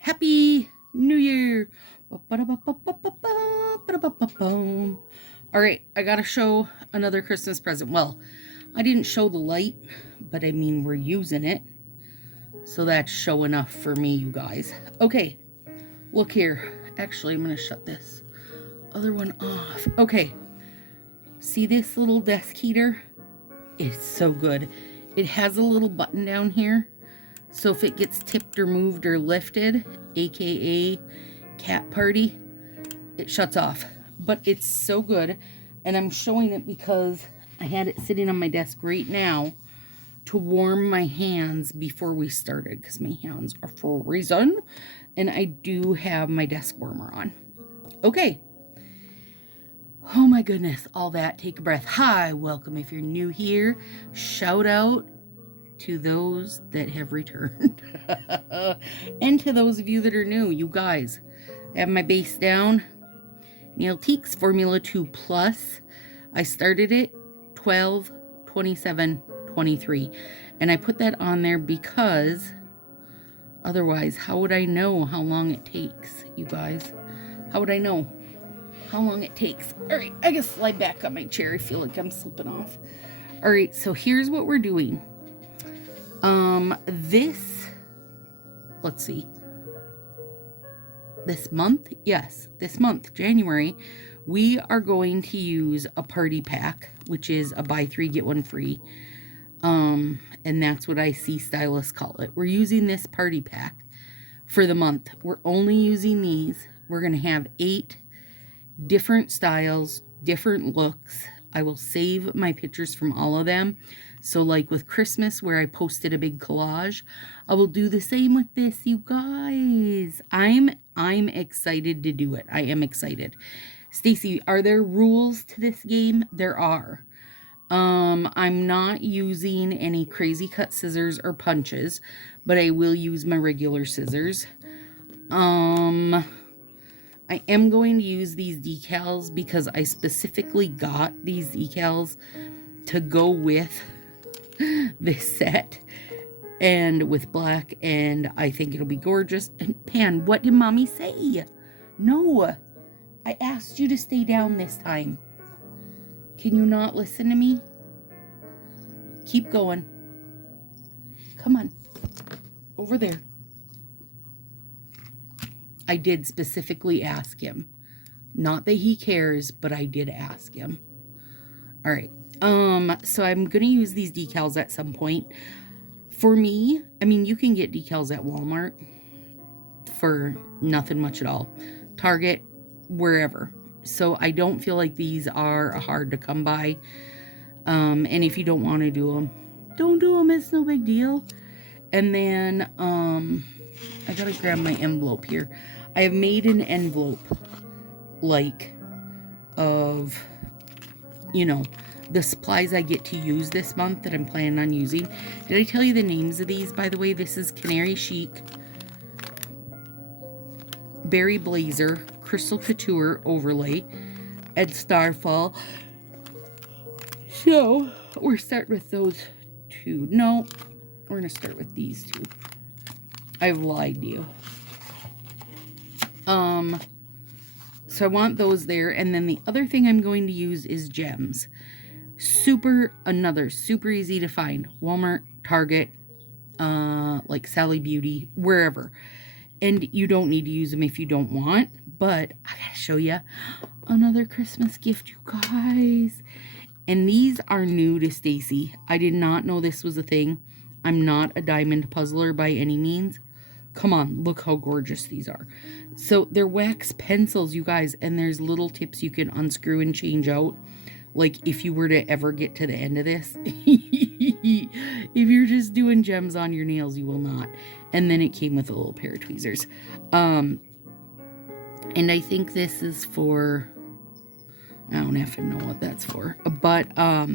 Happy New Year. All right, I gotta show another Christmas present. Well, I didn't show the light, but I mean, we're using it. So that's show enough for me, you guys. Okay, look here. Actually, I'm gonna shut this other one off. Okay, see this little desk heater? It's so good. It has a little button down here. So if it gets tipped or moved or lifted, aka cat party, it shuts off. But it's so good. And I'm showing it because I had it sitting on my desk right now to warm my hands before we started, because my hands are freezing. And I do have my desk warmer on. Okay. Oh my goodness, all that. Take a breath. Hi, welcome if you're new here. Shout out to those that have returned. And to those of you that are new, you guys. I have my base down. Nail Teaks Formula 2 Plus. I started it 12, 27, 23. And I put that on there because otherwise, how would I know how long it takes, you guys? How would I know how long it takes? All right, I can slide back on my chair. I feel like I'm slipping off. All right, so here's what we're doing. Let's see. This month, yes, this month, January, we are going to use a party pack, which is a buy 3, get 1 free. And that's what I see stylists call it. We're using this party pack for the month. We're only using these. We're going to have 8 different styles, different looks. I will save my pictures from all of them. So like with Christmas, where I posted a big collage, I will do the same with this, you guys. I'm excited to do it. I am excited. Stacy, are there rules to this game? There are. I'm not using any crazy cut scissors or punches, but I will use my regular scissors. I am going to use these decals because I specifically got these decals to go with this set and with black, and I think it'll be gorgeous. And Pan, what did mommy say? No, I asked you to stay down this time. Can you not listen to me? Keep going. Come on, over there. I did specifically ask him. Not that he cares, but I did ask him. All right. So I'm going to use these decals at some point. For me, I mean, you can get decals at Walmart for nothing much at all. Target, wherever. So I don't feel like these are hard to come by. And if you don't want to do them, don't do them. It's no big deal. And then, I gotta grab my envelope here. I have made an envelope, like, of, you know, the supplies I get to use this month that I'm planning on using. Did I tell you the names of these, by the way? This is Canary Chic, Berry Blazer, Crystal Couture Overlay, and Starfall. So, we're starting with those two. No, we're going to start with these two. I've lied to you. So I want those there. And then the other thing I'm going to use is gems. Another super easy to find. Walmart, Target, like Sally Beauty, wherever. And you don't need to use them if you don't want. But I gotta show you another Christmas gift, you guys. And these are new to Stacy. I did not know this was a thing. I'm not a diamond puzzler by any means. Come on, look how gorgeous these are. So they're wax pencils, you guys, and there's little tips you can unscrew and change out. Like if you were to ever get to the end of this, if you're just doing gems on your nails, you will not. And then it came with a little pair of tweezers. And I think this is for, I don't have to know what that's for, but, I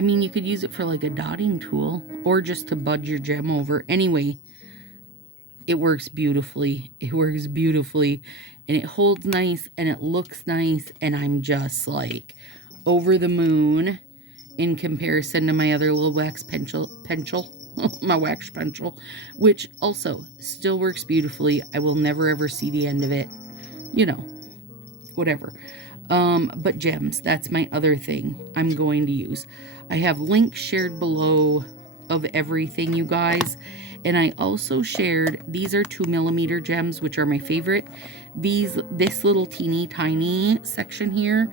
mean, you could use it for like a dotting tool or just to budge your gem over. Anyway, it works beautifully. It works beautifully. And it holds nice and it looks nice. And I'm just like over the moon in comparison to my other little wax pencil. my wax pencil, which also still works beautifully. I will never ever see the end of it, you know, whatever. But gems, that's my other thing I'm going to use. I have links shared below of everything, you guys. And I also shared, these are 2mm gems, which are my favorite. This little teeny tiny section here,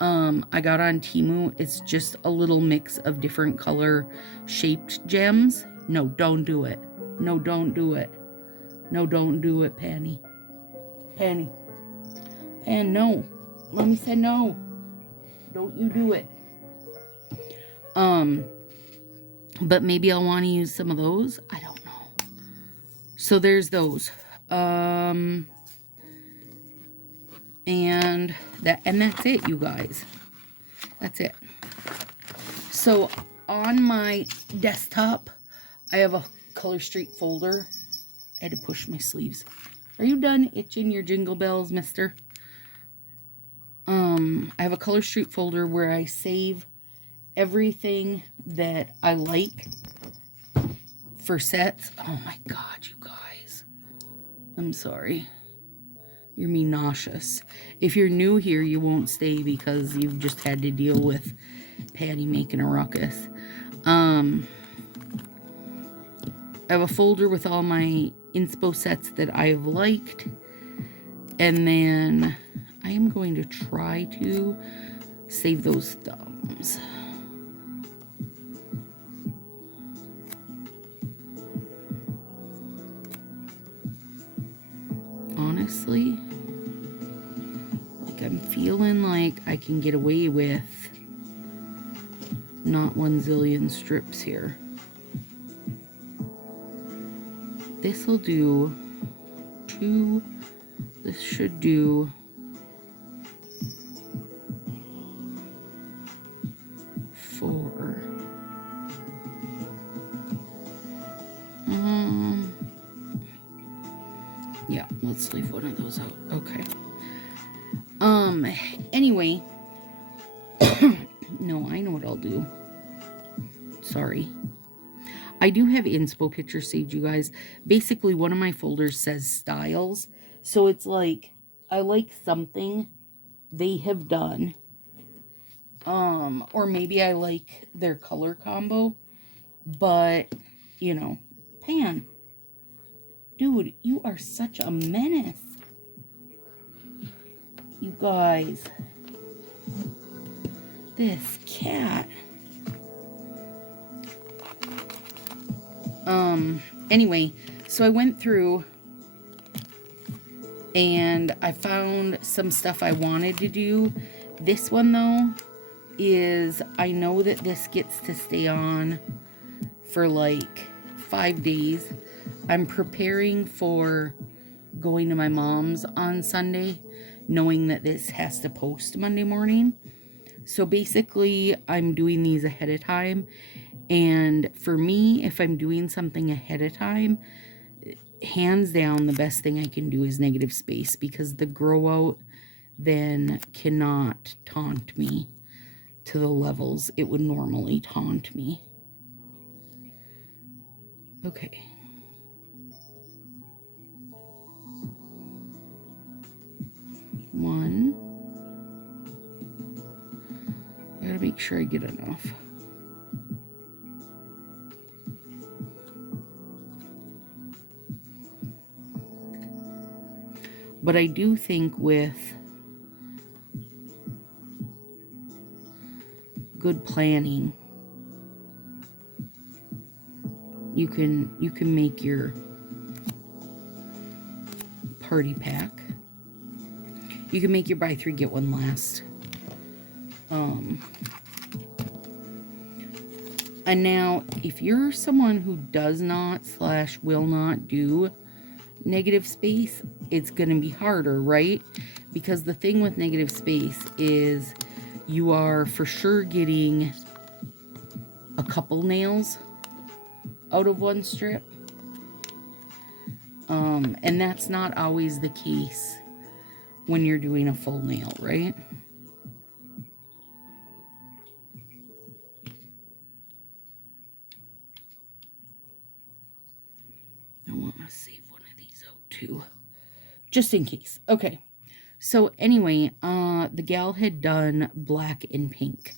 I got on Temu. It's just a little mix of different color shaped gems. No, don't do it. No, don't do it. No, don't do it, Penny. Penny. Pan, no. Mommy said no. Don't you do it. But maybe I'll want to use some of those. I don't know. So there's those. And that's it, you guys. That's it. So on my desktop, I have a Color Street folder. I had to push my sleeves. Are you done itching your jingle bells, mister? I have a Color Street folder where I save everything that I like for sets. Oh my God, you guys. I'm sorry. You're me nauseous. If you're new here, you won't stay because you've just had to deal with Patty making a ruckus. I have a folder with all my inspo sets that I've liked. And then I am going to try to save those thumbs. Honestly, like I'm feeling like I can get away with not 1 zillion strips here. This will do 2. This should do 4. Yeah, let's leave one of those out. Okay. Anyway. No, I know what I'll do. Sorry. I do have inspo pictures saved, you guys. Basically, one of my folders says styles. So it's like, I like something they have done. Or maybe I like their color combo. But, you know, Pan. Dude, you are such a menace. You guys. This cat. Anyway, so I went through and I found some stuff I wanted to do. This one, though, is I know that this gets to stay on for like 5 days. I'm preparing for going to my mom's on Sunday, knowing that this has to post Monday morning. So basically, I'm doing these ahead of time. And for me, if I'm doing something ahead of time, hands down, the best thing I can do is negative space, because the grow out then cannot taunt me to the levels it would normally taunt me. Okay. One. I gotta make sure I get enough. But I do think with good planning, you can make your party pack. You can make your buy 3 get 1 last. And now, if you're someone who does not / will not do negative space, it's going to be harder, right? Because the thing with negative space is you are for sure getting a couple nails out of one strip. And that's not always the case when you're doing a full nail, right? save one of these out too, just in case. Okay. So anyway, the gal had done black and pink,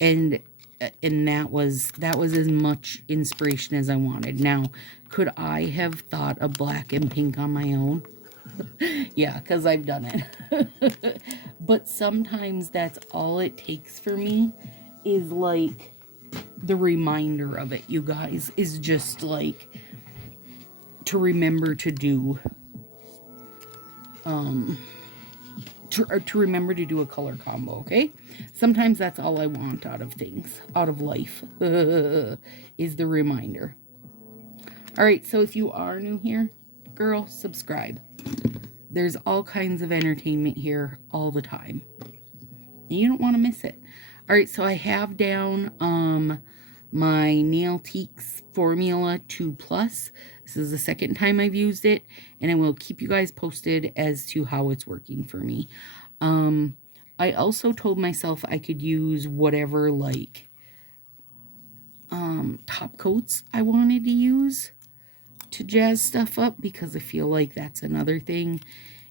and that was as much inspiration as I wanted. Now, could I have thought of black and pink on my own? Yeah, because I've done it. But sometimes that's all it takes for me, is like the reminder of it, you guys, is just like to remember to do to remember to do a color combo. Okay, sometimes that's all I want out of things, out of life, is the reminder. All right, so if you are new here, girl, subscribe. There's all kinds of entertainment here all the time, and you don't want to miss it. All right, so I have down my Nailtiques Formula 2 Plus. This is the second time I've used it, and I will keep you guys posted as to how it's working for me. I also told myself I could use whatever, like, top coats I wanted to use to jazz stuff up, because I feel like that's another thing.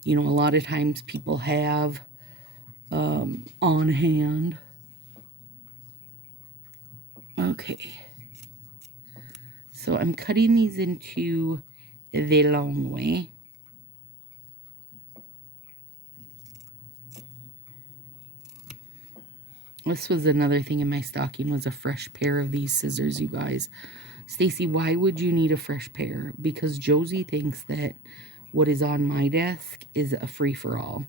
You know, a lot of times people have on hand. Okay. So I'm cutting these into the long way. This was another thing in my stocking, was a fresh pair of these scissors, you guys. Stacy, why would you need a fresh pair? Because Josie thinks that what is on my desk is a free-for-all.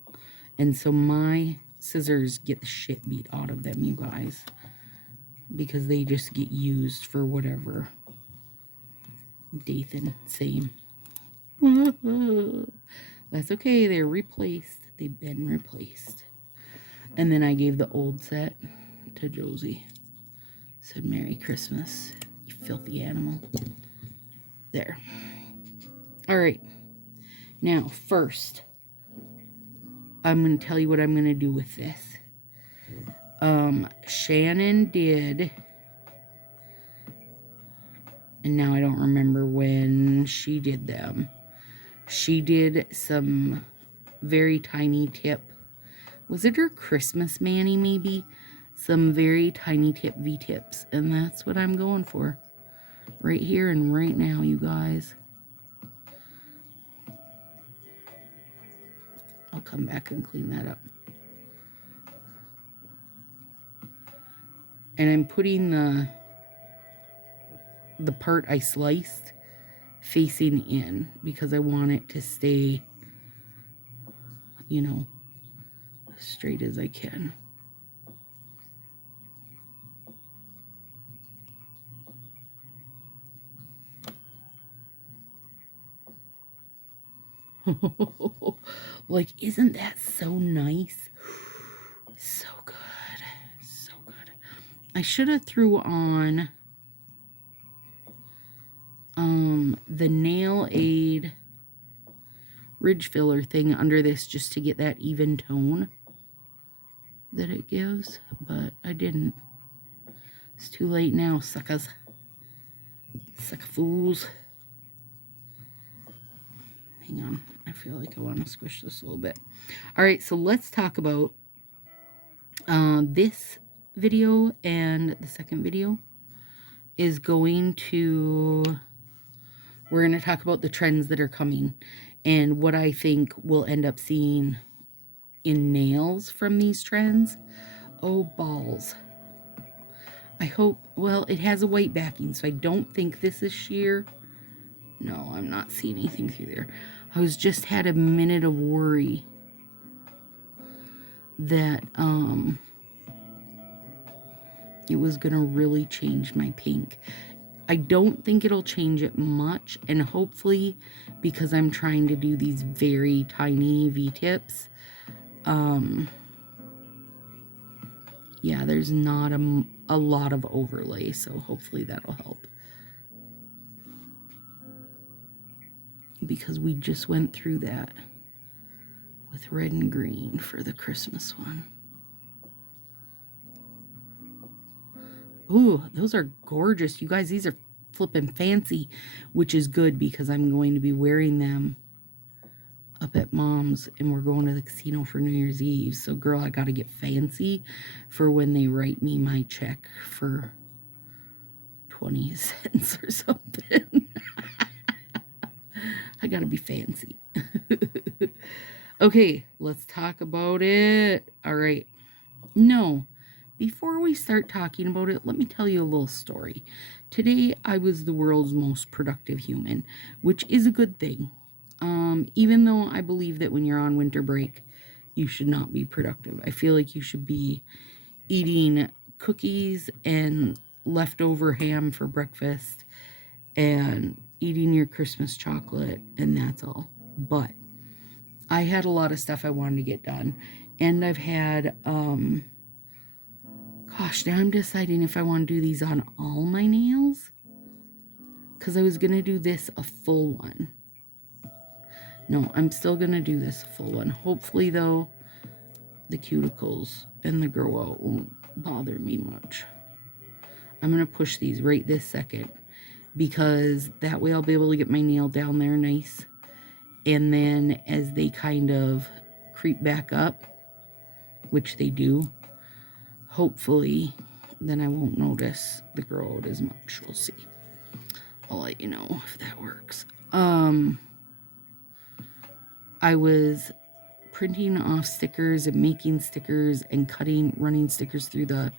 And so my scissors get the shit beat out of them, you guys, because they just get used for whatever. Dathan, same. That's okay, they're replaced. They've been replaced. And then I gave the old set to Josie. Said, Merry Christmas, you filthy animal. There. All right. Now, first, I'm going to tell you what I'm going to do with this. Shannon did, and now I don't remember when she did them. She did some very tiny tip. Was it her Christmas Manny, maybe? Some very tiny tip V-tips. And that's what I'm going for. Right here and right now, you guys. I'll come back and clean that up. And I'm putting the part I sliced facing in, because I want it to stay, you know, as straight as I can. Like, isn't that so nice? So good. So good. I should have threw on the Nail Aid ridge filler thing under this, just to get that even tone that it gives, but I didn't. It's too late now, suckers. Sucker fools. Hang on, I feel like I want to squish this a little bit. All right, so let's talk about this video, and the second video is going to, we're going to talk about the trends that are coming and what I think we'll end up seeing in nails from these trends. Oh, balls. I hope, well, it has a white backing, so I don't think this is sheer. No, I'm not seeing anything through there. I was just had a minute of worry that it was gonna really change my pink. I don't think it'll change it much, and hopefully, because I'm trying to do these very tiny V-tips, yeah, there's not a lot of overlay, so hopefully that'll help. Because we just went through that with red and green for the Christmas one. Ooh, those are gorgeous. You guys, these are flippin' fancy, which is good because I'm going to be wearing them up at Mom's, and we're going to the casino for New Year's Eve. So, girl, I got to get fancy for when they write me my check for 20 cents or something. I got to be fancy. Okay, let's talk about it. All right. No, before we start talking about it, let me tell you a little story. Today, I was the world's most productive human, which is a good thing. Even though I believe that when you're on winter break, you should not be productive. I feel like you should be eating cookies and leftover ham for breakfast and eating your Christmas chocolate, and that's all. But I had a lot of stuff I wanted to get done, and I've had, gosh, now I'm deciding if I want to do these on all my nails, because I was going to do this a full one. No, I'm still going to do this a full one. Hopefully, though, the cuticles and the grow out won't bother me much. I'm going to push these right this second, because that way I'll be able to get my nail down there nice. And then as they kind of creep back up, which they do, hopefully, then I won't notice the grow out as much. We'll see. I'll let you know if that works. I was printing off stickers and making stickers and running stickers through the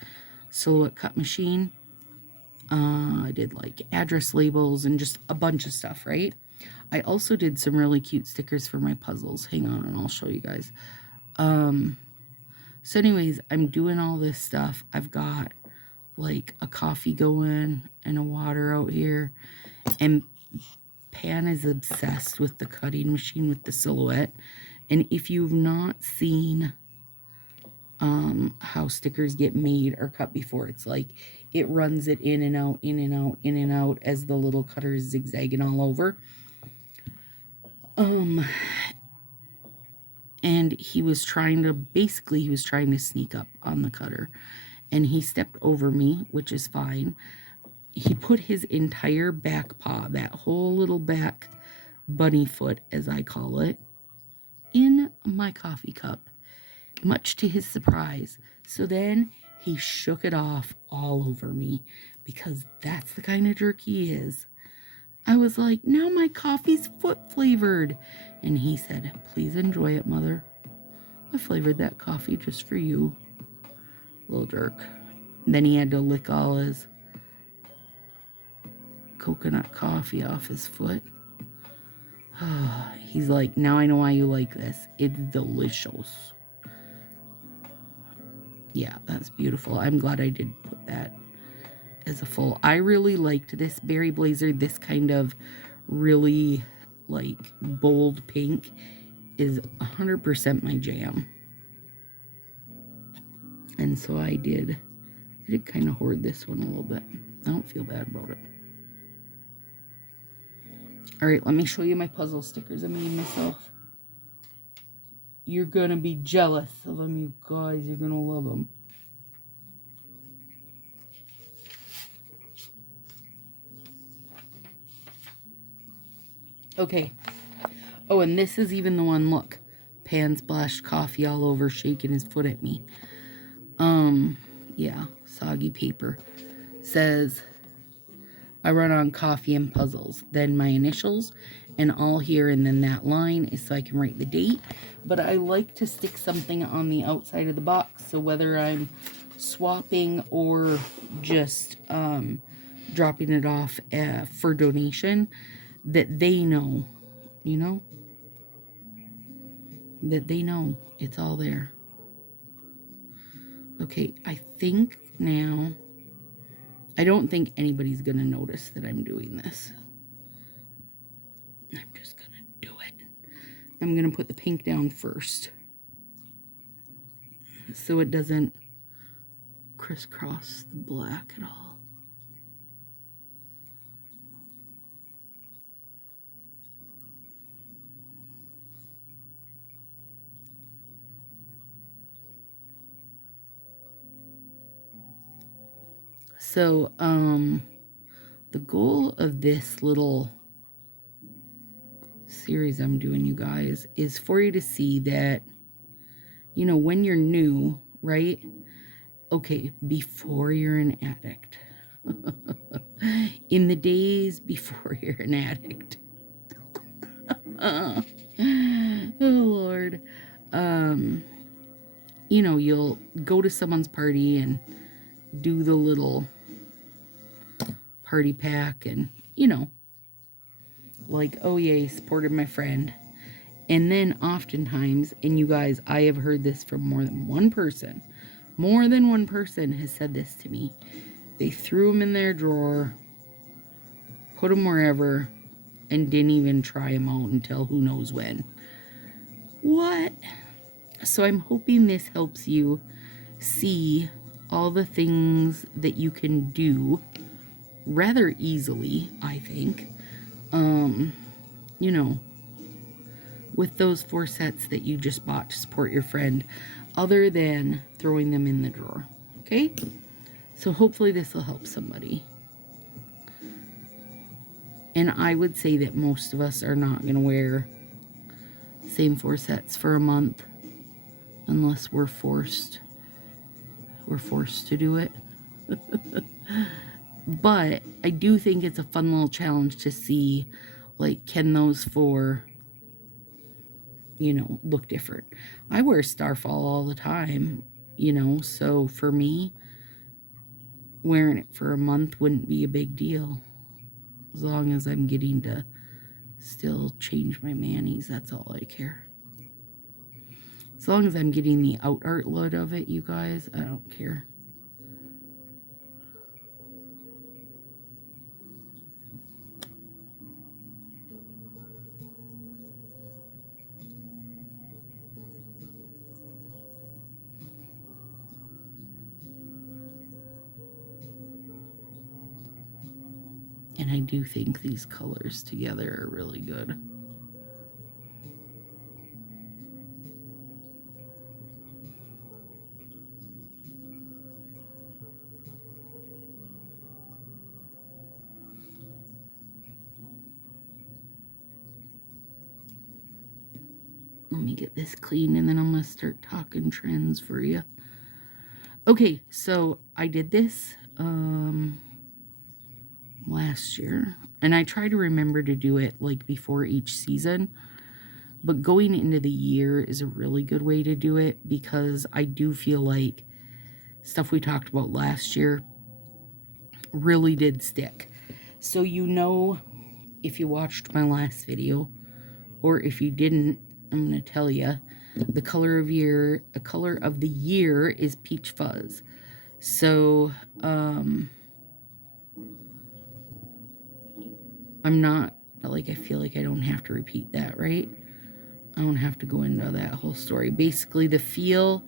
Silhouette cut machine. I did like address labels and just a bunch of stuff, right? I also did some really cute stickers for my puzzles. Hang on and I'll show you guys. So anyways, I'm doing all this stuff. I've got like a coffee going and a water out here. And Pan is obsessed with the cutting machine with the Silhouette. And if you've not seen how stickers get made or cut before, it's like it runs it in and out, in and out, in and out as the little cutter is zigzagging all over. And he was trying to sneak up on the cutter, and he stepped over me, which is fine. He put his entire back paw, that whole little back bunny foot, as I call it, in my coffee cup, much to his surprise. So then he shook it off all over me, because that's the kind of jerk he is. I was like, now my coffee's foot flavored. And he said, please enjoy it, Mother. I flavored that coffee just for you. Little jerk. And then he had to lick all his coconut coffee off his foot. He's like, now I know why you like this. It's delicious. Yeah, that's beautiful. I'm glad I did put that as a full. I really liked this berry blazer. This kind of really like bold pink is 100% my jam. And so I did kind of hoard this one a little bit. I don't feel bad about it. All right, let me show you my puzzle stickers I made myself. You're going to be jealous of them, you guys. You're going to love them. Okay. Oh, and this is even the one, look. Pan splashed coffee all over, shaking his foot at me. Yeah, soggy paper. Says, I run on coffee and puzzles. Then my initials, and all here, and then that line is so I can write the date. But I like to stick something on the outside of the box, so whether I'm swapping or just dropping it off for donation, that they know, you know? That they know it's all there. Okay, I think now, I don't think anybody's going to notice that I'm doing this. I'm just going to do it. I'm going to put the pink down first, so it doesn't crisscross the black at all. So, The goal of this little series I'm doing, you guys, is for you to see that, you know, when you're new, right? Okay, before you're an addict. In the days before you're an addict. Oh, Lord. You know, you'll go to someone's party and do the little party pack and, you know, like, oh, yay, supported my friend. And then oftentimes, and you guys, I have heard this from more than one person. More than one person has said this to me. They threw them in their drawer, put them wherever, and didn't even try them out until who knows when. What? So I'm hoping this helps you see all the things that you can do rather easily, I think. You know, with those 4 sets that you just bought to support your friend, other than throwing them in the drawer. Okay? So hopefully this will help somebody. And I would say that most of us are not going to wear the same 4 sets for a month unless we're forced. We're forced to do it. But I do think it's a fun little challenge to see, like, can those 4, you know, look different. I wear Starfall all the time, you know, so for me, wearing it for a month wouldn't be a big deal. As long as I'm getting to still change my manis, that's all I care. As long as I'm getting the outlet of it, you guys, I don't care. And I do think these colors together are really good. Let me get this clean and then I'm going to start talking trends for you. Okay, so I did this last year, and I try to remember to do it like before each season, but going into the year is a really good way to do it because I do feel like stuff we talked about last year really did stick. So, you know, if you watched my last video, or if you didn't, I'm going to tell you, the color of the year is peach fuzz. So, I'm not, like, I feel like I don't have to repeat that, right? I don't have to go into that whole story. Basically, the feel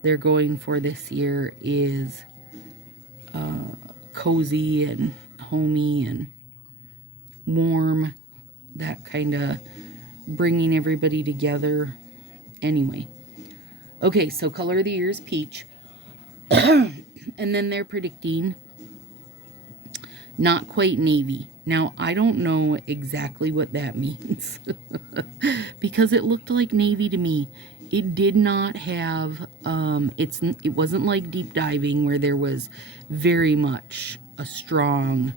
they're going for this year is cozy and homey and warm, that kind of bringing everybody together. Anyway, okay, so color of the year is peach. And then they're predicting not quite navy. Now, I don't know exactly what that means because it looked like navy to me. It did not have, it wasn't like deep diving where there was very much a strong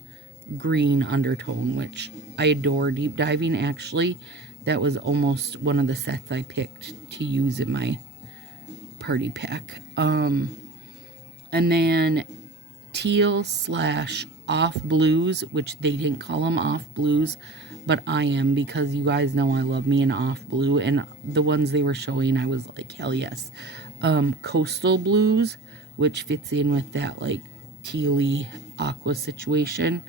green undertone, which I adore deep diving. Actually, that was almost one of the sets I picked to use in my party pack. And then teal / off blues, which they didn't call them off blues, but I am, because you guys know I love me an off blue, and the ones they were showing, I was like, hell yes. Coastal blues, which fits in with that like tealy aqua situation.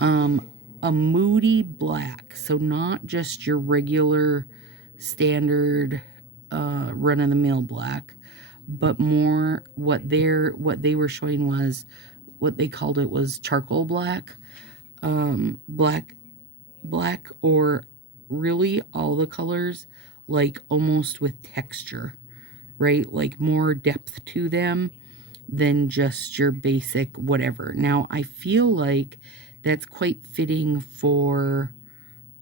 A moody black, so not just your regular standard run-of-the-mill black, but more what they were showing was what they called it was charcoal black, black, or really all the colors, like almost with texture, right? Like more depth to them than just your basic whatever. Now, I feel like that's quite fitting for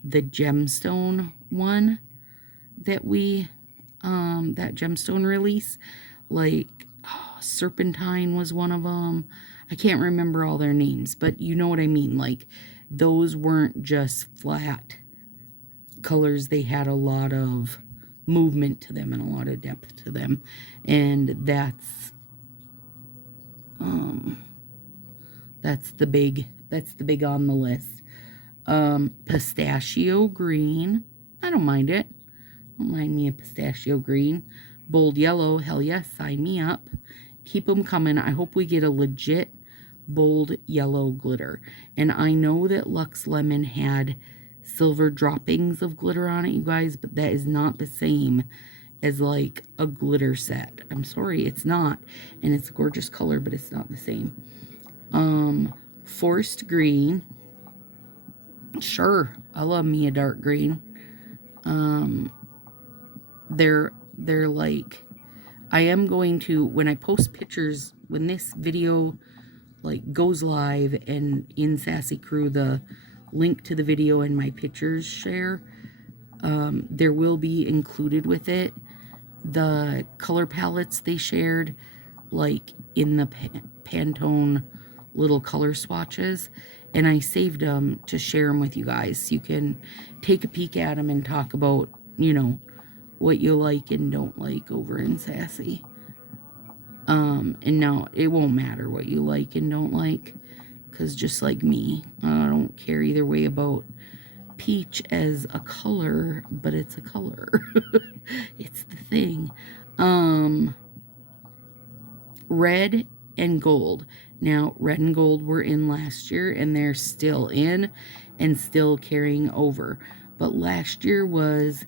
the gemstone one that that gemstone release. Like, Serpentine was one of them. I can't remember all their names, but you know what I mean. Like, those weren't just flat colors. They had a lot of movement to them and a lot of depth to them. And that's the big on the list. Pistachio green. I don't mind it. Don't mind me a pistachio green. Bold yellow. Hell yes, sign me up. Keep them coming. I hope we get a legit bold yellow glitter. And I know that Luxe Lemon had silver droppings of glitter on it, you guys, but that is not the same as like a glitter set. I'm sorry, it's not. And it's a gorgeous color, but it's not the same. Forest green. Sure, I love me a dark green. They're like, I am going to, when I post pictures, when this video like goes live and in Sassy Crew, the link to the video and my pictures share, there will be included with it the color palettes they shared, like in the Pantone little color swatches, and I saved them to share them with you guys so you can take a peek at them and talk about, you know, what you like and don't like over in Sassy. And now it won't matter what you like and don't like, because just like me, I don't care either way about peach as a color, but it's a color. It's the thing. Red and gold. Now, red and gold were in last year, and they're still in and still carrying over. But last year was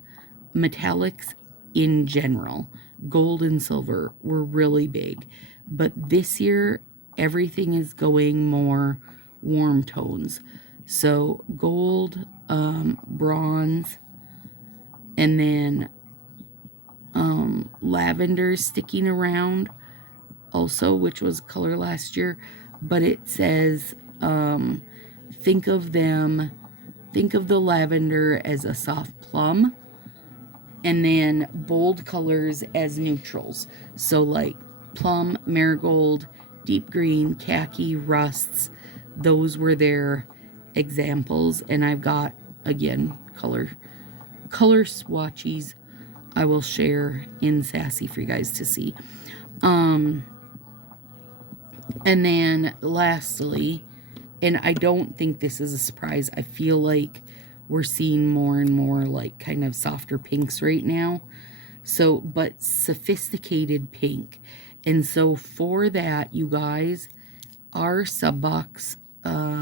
metallics in general. Gold and silver were really big. But this year, everything is going more warm tones. So gold, bronze, and then lavender sticking around also, which was color last year. But it says, think of the lavender as a soft plum, and then bold colors as neutrals. So like plum, marigold, deep green, khaki, rusts, those were their examples. And I've got, again, color swatches I will share in Sassy for you guys to see. And then lastly, and I don't think this is a surprise, I feel like we're seeing more and more like kind of softer pinks right now. So, but sophisticated pink. And so for that, you guys, our sub-box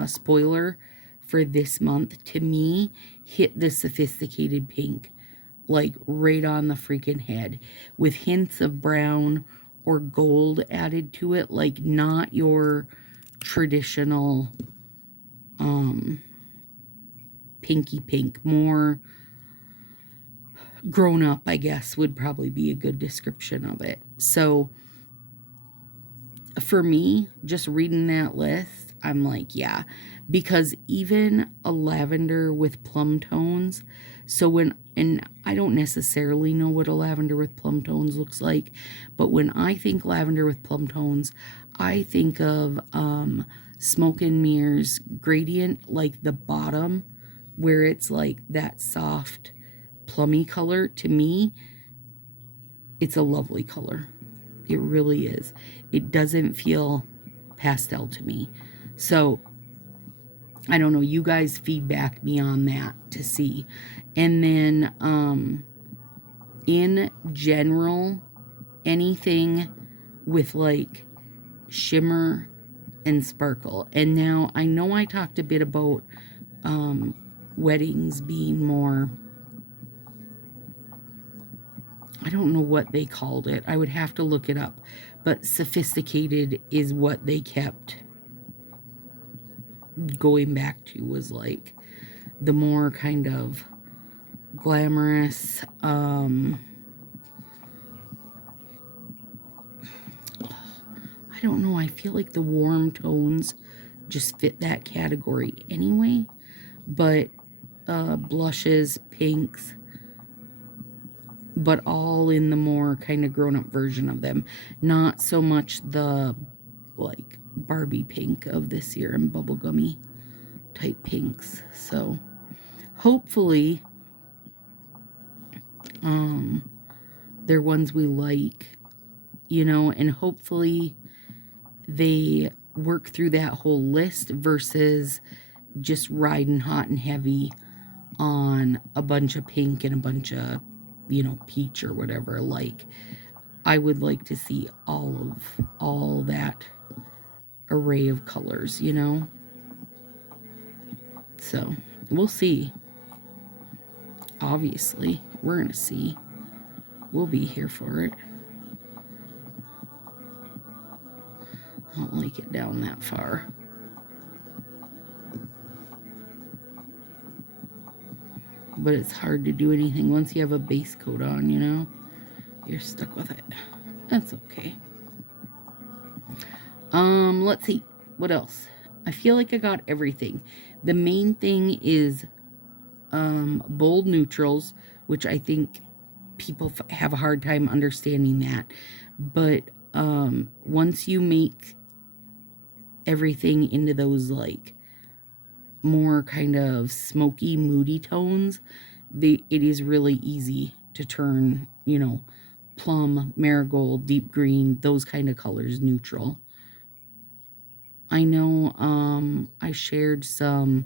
spoiler for this month, to me, hit the sophisticated pink, like right on the freaking head, with hints of brown or gold added to it, like not your traditional pinky pink, more grown up, I guess, would probably be a good description of it. So for me, just reading that list, I'm like, yeah, because even a lavender with plum tones, so and I don't necessarily know what a lavender with plum tones looks like, but when I think lavender with plum tones, I think of Smoke and Mirrors gradient, like the bottom, where it's like that soft plummy color. To me, it's a lovely color. It really is. It doesn't feel pastel to me. So I don't know, you guys feedback me on that to see. And then in general, anything with like shimmer and sparkle. And now I know I talked a bit about weddings being more, I don't know what they called it. I would have to look it up. But sophisticated is what they kept going back to, was like the more kind of glamorous, I don't know, I feel like the warm tones just fit that category anyway. But blushes, pinks, but all in the more kind of grown-up version of them. Not so much the like Barbie pink of this year and bubblegummy type pinks. So hopefully they're ones we like, you know, and hopefully they work through that whole list versus just riding hot and heavy on a bunch of pink and a bunch of, you know, peach or whatever. Like, I would like to see all that array of colors, you know? So, we'll see. Obviously, we're gonna see. We'll be here for it. I don't like it down that far. But it's hard to do anything once you have a base coat on, you know? You're stuck with it. That's okay. Let's see. What else? I feel like I got everything. The main thing is bold neutrals, which I think people have a hard time understanding that. But once you make everything into those like more kind of smoky, moody tones, it is really easy to turn, you know, plum, marigold, deep green, those kind of colors neutral. I know I shared some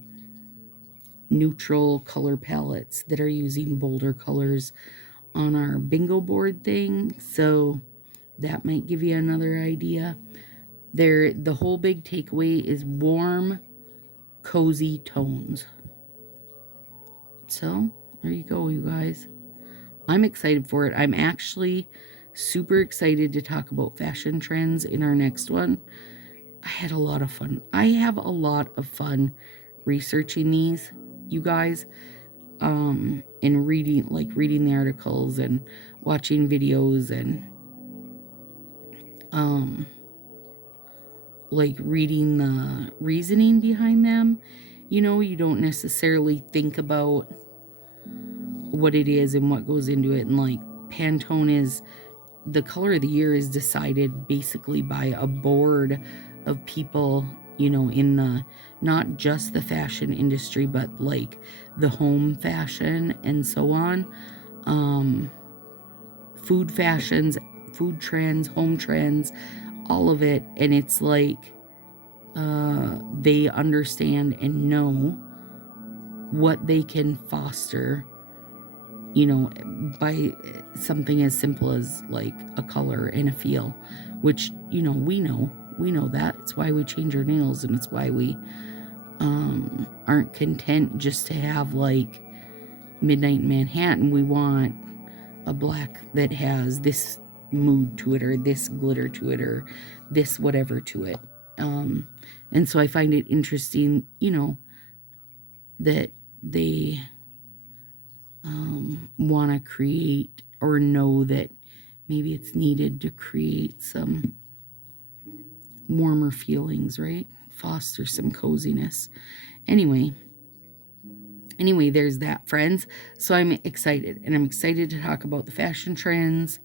neutral color palettes that are using bolder colors on our bingo board thing, so that might give you another idea. The whole big takeaway is warm, cozy tones. So there you go, you guys. I'm excited for it. I'm actually super excited to talk about fashion trends in our next one. I had a lot of fun. I have a lot of fun researching these, you guys, and reading the articles and watching videos and like reading the reasoning behind them. You know, you don't necessarily think about what it is and what goes into it. And like Pantone is, the color of the year is decided basically by a board of people, you know, in the, not just the fashion industry, but like the home fashion and so on. Food fashions, food trends, home trends, all of it. And it's like they understand and know what they can foster, you know, by something as simple as like a color and a feel, which, you know, we know that. It's why we change our nails, and it's why we aren't content just to have like Midnight in Manhattan. We want a black that has this mood to it, or this glitter to it, or this whatever to it. And so I find it interesting, you know, that they want to create, or know that maybe it's needed to create some warmer feelings, right? Foster some coziness. Anyway, there's that, friends. So I'm excited, and I'm excited to talk about the fashion trends,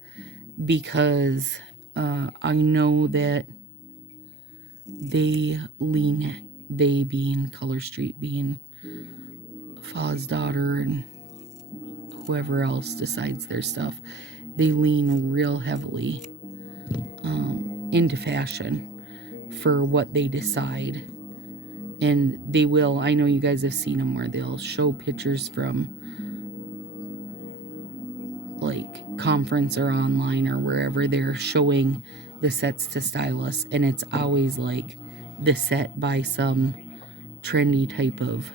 because I know that they being Color Street, being Fa's daughter, and whoever else decides their stuff, they lean real heavily into fashion for what they decide. And they will, I know you guys have seen them, where they'll show pictures from like conference or online or wherever, they're showing the sets to stylists, and it's always like the set by some trendy type of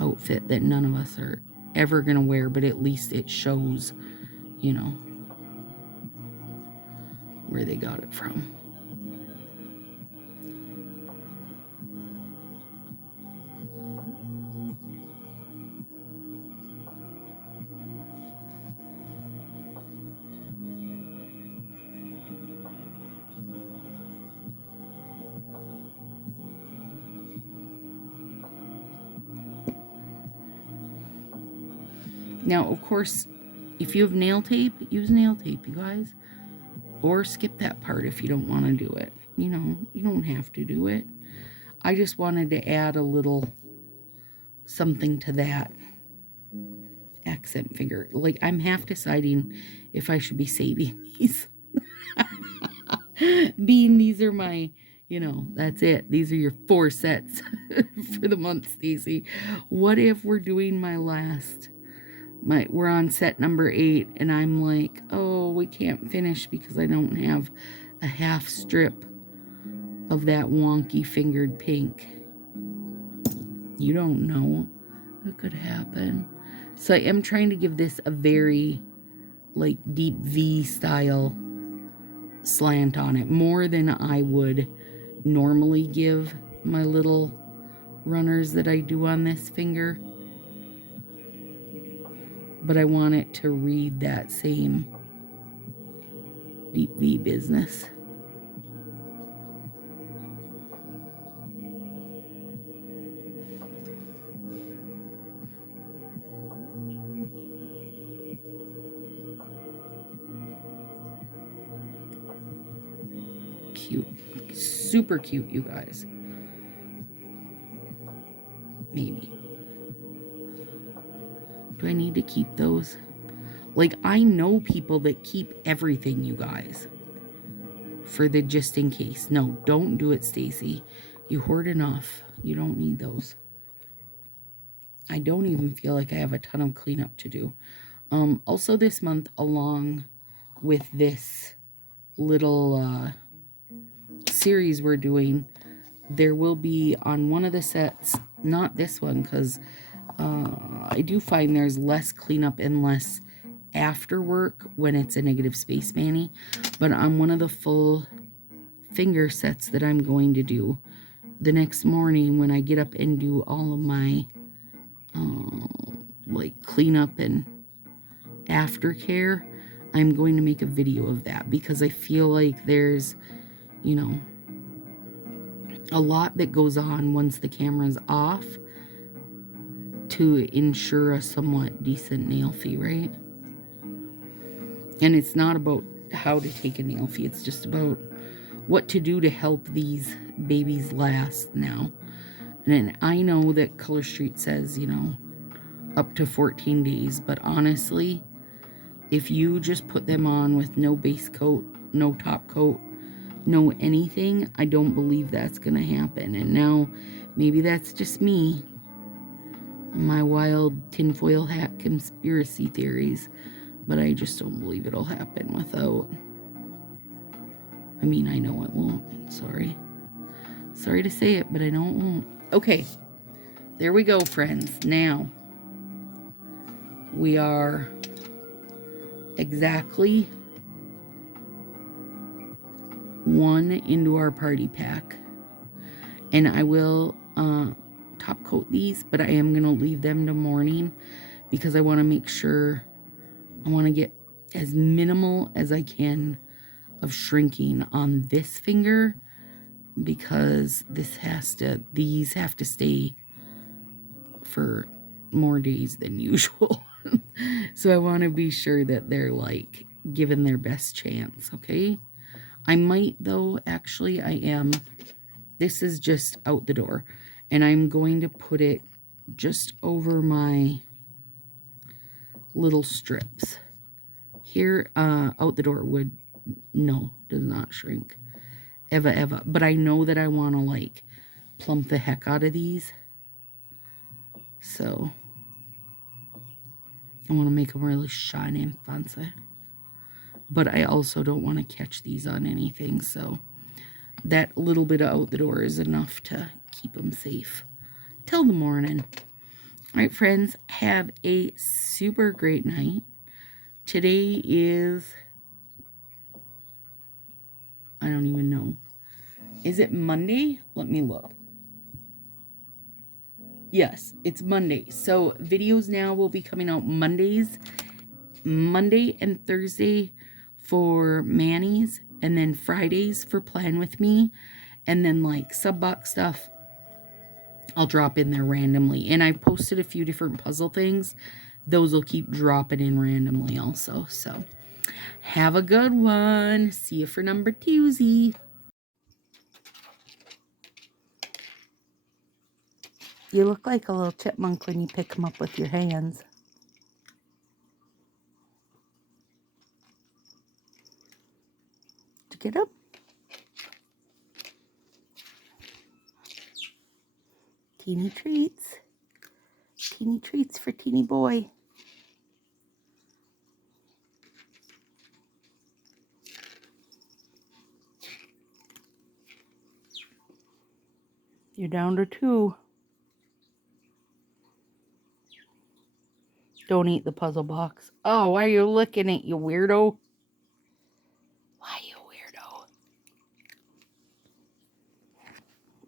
outfit that none of us are ever gonna wear, but at least it shows, you know, where they got it from. Now, of course, if you have nail tape, use nail tape, you guys. Or skip that part if you don't want to do it. You know, you don't have to do it. I just wanted to add a little something to that accent figure. Like, I'm half deciding if I should be saving these. Being these are my, you know, that's it. These are your 4 sets for the month, Stacy. What if we're doing my last, we're on set number 8, and I'm like, oh, we can't finish because I don't have a half strip of that wonky fingered pink. You don't know. It could happen. So I am trying to give this a very, like, deep V style slant on it, more than I would normally give my little runners that I do on this finger. But I want it to read that same deep V business. Cute. Super cute, you guys. Maybe. Do I need to keep those? Like, I know people that keep everything, you guys. For the just in case. No, don't do it, Stacy. You hoard enough. You don't need those. I don't even feel like I have a ton of cleanup to do. Also this month, along with this little series we're doing, there will be on one of the sets, not this one, because I do find there's less cleanup and less after work when it's a negative space Manny, but on one of the full finger sets that I'm going to do the next morning when I get up and do all of my like cleanup and aftercare, I'm going to make a video of that because I feel like there's, you know, a lot that goes on once the camera's off to ensure a somewhat decent nail fee, right? And it's not about how to take a nail fee, it's just about what to do to help these babies last now. And I know that Color Street says, you know, up to 14 days, but honestly, if you just put them on with no base coat, no top coat, no anything, I don't believe that's gonna happen. And now, maybe that's just me, my wild tinfoil hat conspiracy theories, but I just don't believe it'll happen without, I mean, I know it won't, sorry to say it, but I know it won't. Okay, there we go, friends. Now, we are exactly 1 into our party pack, and I will top coat these, but I am going to leave them to morning because I want to make sure, I want to get as minimal as I can of shrinking on this finger because these have to stay for more days than usual. So I want to be sure that they're like given their best chance, okay? I might though, actually I am. This is just out the door and I'm going to put it just over my little strips. Here, out the door would, no, does not shrink. Eva. But I know that I want to like plump the heck out of these. So I want to make them really shiny and fancy. But I also don't want to catch these on anything. So that little bit of out the door is enough to keep them safe till the morning. All right, friends, have a super great night. Today is, I don't even know. Is it Monday? Let me look. Yes, it's Monday. So videos now will be coming out Monday and Thursday for Manny's, and then Fridays for Plan With Me, and then like sub-box stuff I'll drop in there randomly. And I've posted a few different puzzle things those will keep dropping in randomly also. So have a good one. See you for number 2. You look like a little chipmunk when you pick them up with your hands. Did you get them? Teeny treats. Teeny treats for teeny boy. You're down to 2. Don't eat the puzzle box. Oh, why are you looking at you, weirdo? Why, you weirdo?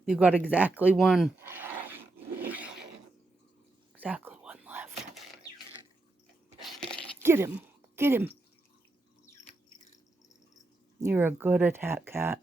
You got exactly 1. Exactly 1 left. Get him. Get him. You're a good attack cat.